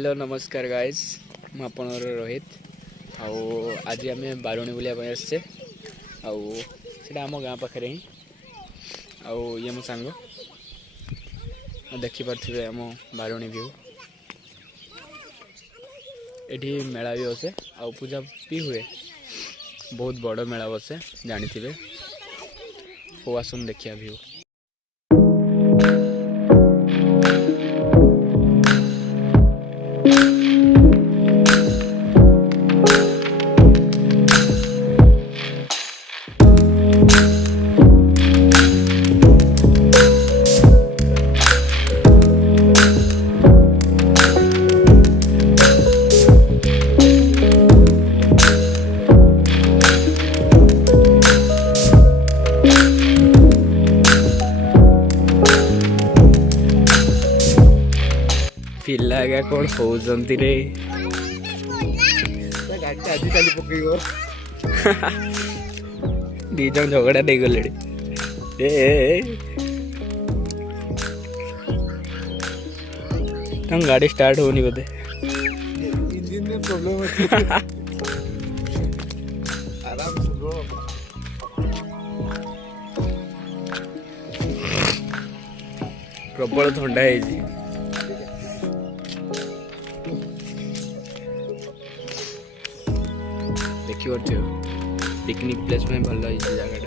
hello नमस्कार guys मु आपनर रोहित आज आम बारुणी बुलिया आसचे आउटा आम गाँ पाखे ही ये मो सांग देखिपे आम बारुणी व्यू एठी मेला भी बसे आ पूजा भी हुए बहुत बड़ मेला बसे जानी थे वो आसन देखिया व्यू पिला क्या कौन होती रे गाड़ी आज चली पकड़ दीज झगड़ा नहीं गले गाड़ी स्टार्ट होनी बोधे इंजन में प्रॉब्लम आराम से प्रबल थंडा है देखिए पिकनिक प्लेस में भल जगह